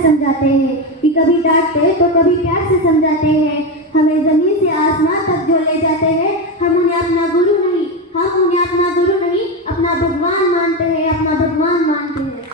से समझाते हैं, कि कभी डांटते तो कभी प्यार से समझाते हैं। हमें जमीन से आसमान तक जो ले जाते हैं, हम उन्हें अपना गुरु नहीं अपना भगवान मानते हैं, अपना भगवान मानते हैं।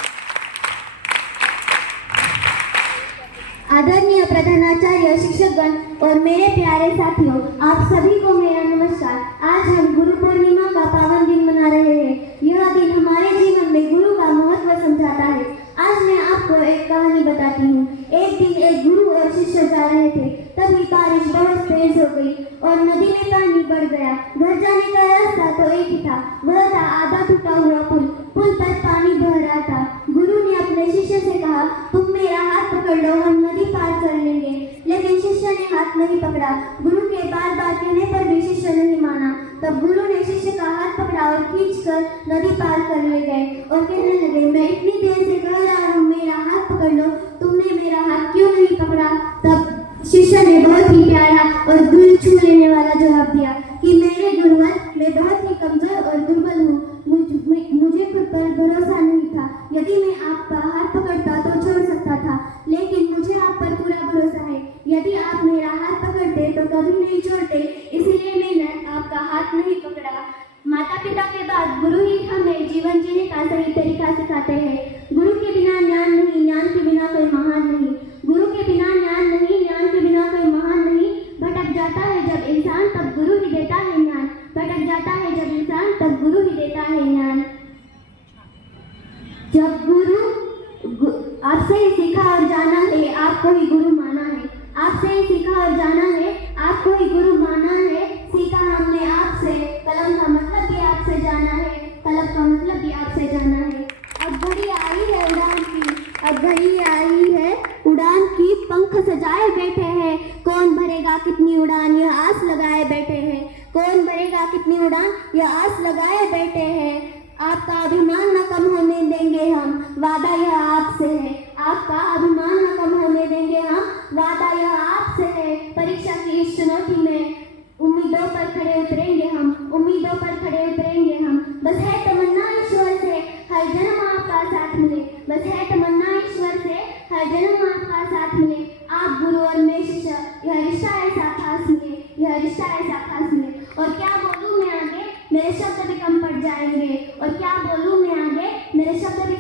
आदरणीय प्रधानाचार्य, शिक्षकगण और मेरे प्यारे साथियों, आप सभी को मेरा नमस्कार। आज हम गुरु पूर्णिमा का पावन दिन मना रहे हैं। यह दिन हमारे जीवन में गुरु का महत्व समझाता है। आज मैं आपको एक कहानी बताती हूँ। एक दिन एक गुरु और शिष्य जा रहे थे, तभी बारिश बहुत तेज हो गई और नदी में पानी बढ़ गया। घर जाने का रास्ता तो एक ही था, वह था आधा टूटा हुआ पुल। पुल पर पानी बह रहा था। गुरु ने अपने शिष्य से कहा, तुम मेरा हाथ पकड़ लो, हम नदी पार कर लेंगे। लेकिन शिष्य ने हाथ नहीं पकड़ा। गुरु के बार बार कहने पर भी शिष्य नहीं माना। तब गुरु ने शिष्य का हाथ पकड़ा और खींचकर नदी पार कर ले गए और कहने लगे, मैं इतनी देर से कह रहा हूँ मेरा हाथ पकड़ लो, तुमने मेरा हाथ क्यों नहीं पकड़ा? तब शिष्य ने बहुत ही प्यारा और दिल छू लेने वाला जवाब दिया कि मेरे गुरुवर, मैं बहुत ही कमजोर और दुर्बल हूँ। मुझे खुद पर भरोसा नहीं था। यदि मैं आपका हाथ पकड़ता तो छोड़ सकता था, लेकिन मुझे आप पर पूरा भरोसा है। यदि आप मेरा हाथ पकड़ते तो कभी नहीं छोड़ते, इसलिए मैंने आपका हाथ नहीं पकड़ा। माता पिता के बाद गुरु ही हमें जीवन जीने का सही तरीका सिखाते हैं। गुरु के बिना ज्ञान नहीं, ज्ञान के बिना कोई महान नहीं। गुरु के बिना ज्ञान नहीं, ज्ञान के बिना कोई महान नहीं। भटक जाता है जब इंसान, तब गुरु ही देता है ज्ञान। भटक जाता है जब इंसान, तब गुरु ही देता है ज्ञान। जब गुरु आपसे ही सीखा और जाना है, आपको ही गुरु माना है। आपसे ही सीखा और जाना है, आपको ही गुरु माना है। सीखा हमने आपसे, कलम का मतलब भी आपसे जाना है, कलम का मतलब भी आपसे जाना है। अब घड़ी आई है उड़ान की, अब घड़ी आई है उड़ान की। पंख सजाए बैठे हैं, कौन भरेगा कितनी उड़ान, यह आस लगाए बैठे हैं। कौन भरेगा कितनी उड़ान, यह आस लगाए बैठे हैं। आपका अभिमान न कम होने देंगे हम, वादा यह आपसे है। आपका अभिमान न कम होने देंगे हम, वादा यह आपसे है। परीक्षा की इस चुनौती में उम्मीदों पर खड़े उतरेंगे हम, उम्मीदों पर खड़े उतरेंगे हम। बस है तमन्ना ईश्वर से, हर जन्म आपका साथ मिले। बस है तमन्ना ईश्वर से, हर जन्म आपका साथ मिले। आप गुरु और मैं शिष्य, यह रिश्ता ऐसा खास मिले, यह रिश्ता ऐसा खास मिले। और क्या बोलूं मैं आगे, मेरे शब्द भी कम पड़ जाएंगे। और क्या बोलूं मैं आगे, मेरे शब्द भी